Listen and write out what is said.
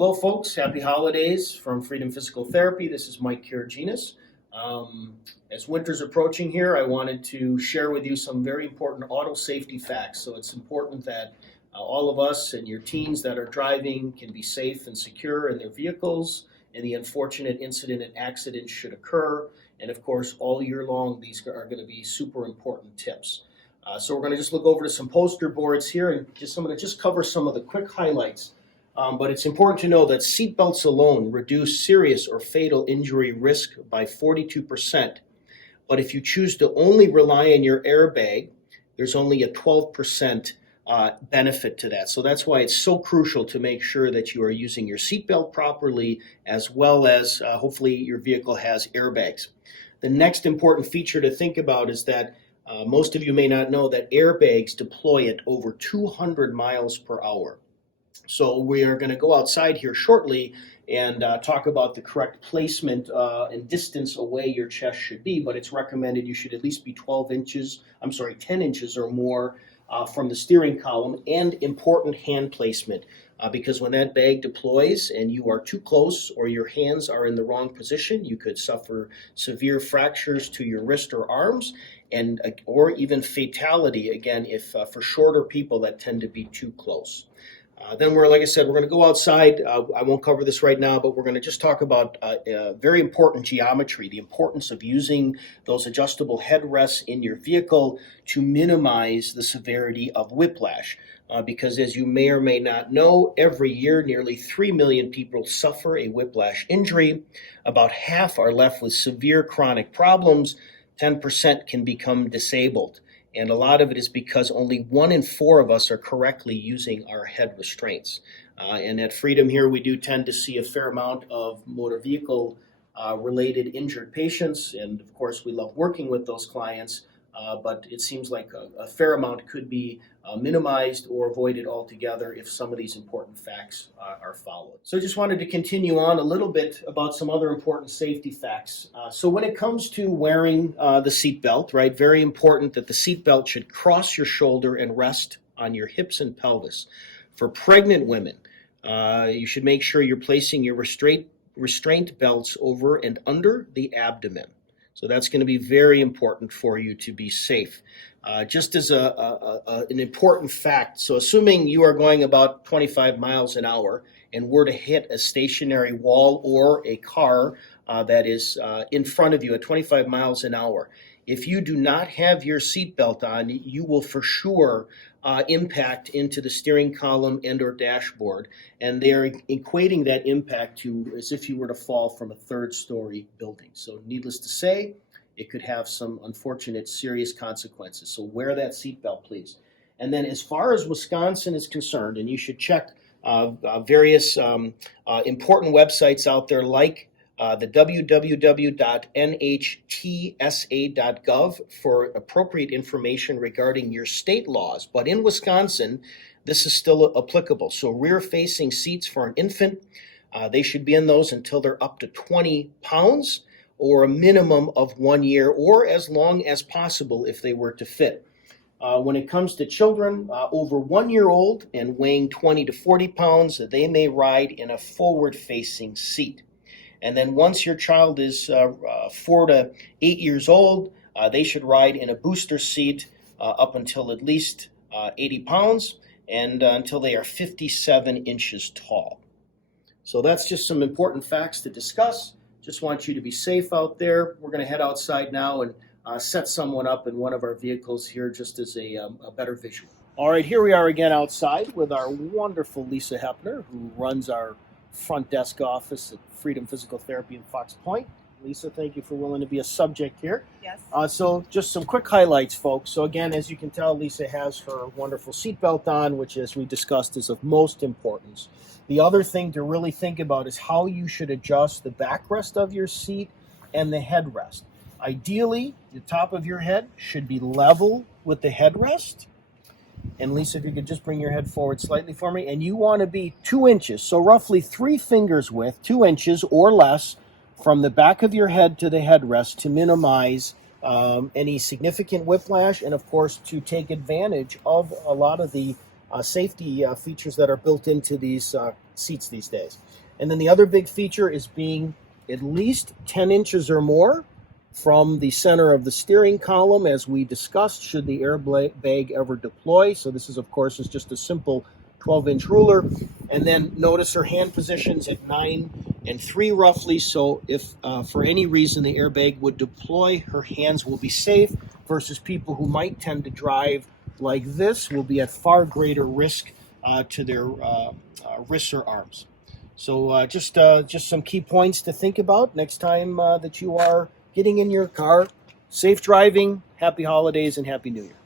Hello, folks. Happy holidays from Freedom Physical Therapy. This is Mike Karegeannes. As winter's approaching here, I wanted to share with you some very important auto safety facts. So it's important that all of us and your teens that are driving can be safe and secure in their vehicles, and the unfortunate incident and accidents should occur. And of course, all year long, these are going to be super important tips. So we're going to just look over to some poster boards here, and I'm going to just cover some of the quick highlights. But it's important to know that seatbelts alone reduce serious or fatal injury risk by 42%. But if you choose to only rely on your airbag, there's only a 12% benefit to that. So that's why it's so crucial to make sure that you are using your seatbelt properly, as well as hopefully your vehicle has airbags. The next important feature to think about is that most of you may not know that airbags deploy at over 200 miles per hour. So we are going to go outside here shortly and talk about the correct placement and distance away your chest should be, but it's recommended you should at least be 10 inches or more from the steering column, and important hand placement because when that bag deploys and you are too close or your hands are in the wrong position, you could suffer severe fractures to your wrist or arms, and or even fatality, again, if for shorter people that tend to be too close. Then like I said, we're going to go outside. I won't cover this right now, but we're going to just talk about very important geometry, the importance of using those adjustable headrests in your vehicle to minimize the severity of whiplash. Because as you may or may not know, every year nearly 3 million people suffer a whiplash injury. About half are left with severe chronic problems. 10% can become disabled. And a lot of it is because only 1 in 4 of us are correctly using our head restraints. And at Freedom here, we do tend to see a fair amount of motor vehicle related injured patients. And of course, we love working with those clients, but it seems like a fair amount could be minimized or avoided altogether if some of these important facts are followed. So I just wanted to continue on a little bit about some other important safety facts. So when it comes to wearing the seatbelt, right, very important that the seatbelt should cross your shoulder and rest on your hips and pelvis. For pregnant women, you should make sure you're placing your restraint belts over and under the abdomen. So that's going to be very important for you to be safe. Just as an important fact, so assuming you are going about 25 miles an hour and were to hit a stationary wall or a car that is in front of you at 25 miles an hour, if you do not have your seatbelt on, you will for sure impact into the steering column and or dashboard, and they're equating that impact to as if you were to fall from a third-story building. So needless to say, it could have some unfortunate serious consequences. So wear that seatbelt, please. And then as far as Wisconsin is concerned, and you should check various important websites out there like the www.nhtsa.gov for appropriate information regarding your state laws. But in Wisconsin, this is still applicable. So rear-facing seats for an infant, they should be in those until they're up to 20 pounds or a minimum of 1 year, or as long as possible if they were to fit. When it comes to children over 1 year old and weighing 20 to 40 pounds, they may ride in a forward-facing seat. And then once your child is 4 to 8 years old, they should ride in a booster seat up until at least 80 pounds and until they are 57 inches tall. So that's just some important facts to discuss. Just want you to be safe out there. We're going to head outside now and set someone up in one of our vehicles here just as a better visual. All right, here we are again outside with our wonderful Lisa Hepner, who runs our front desk office at Freedom Physical Therapy in Fox Point. Lisa, thank you for willing to be a subject here. Yes. So just some quick highlights, folks. So again, as you can tell, Lisa has her wonderful seatbelt on, which, as we discussed, is of most importance. The other thing to really think about is how you should adjust the backrest of your seat and the headrest. Ideally, the top of your head should be level with the headrest. And Lisa, if you could just bring your head forward slightly for me. And you want to be 2 inches, so roughly 3 fingers width, 2 inches or less from the back of your head to the headrest to minimize any significant whiplash, and of course to take advantage of a lot of the safety features that are built into these seats these days. And then the other big feature is being at least 10 inches or more from the center of the steering column, as we discussed, should the airbag ever deploy. So this is, of course, is just a simple 12-inch ruler. And then notice her hand positions at 9 and 3 roughly. So if for any reason the airbag would deploy, her hands will be safe, versus people who might tend to drive like this will be at far greater risk to their wrists or arms. So just some key points to think about next time that you are getting in your car. Safe driving, happy holidays, and Happy New Year.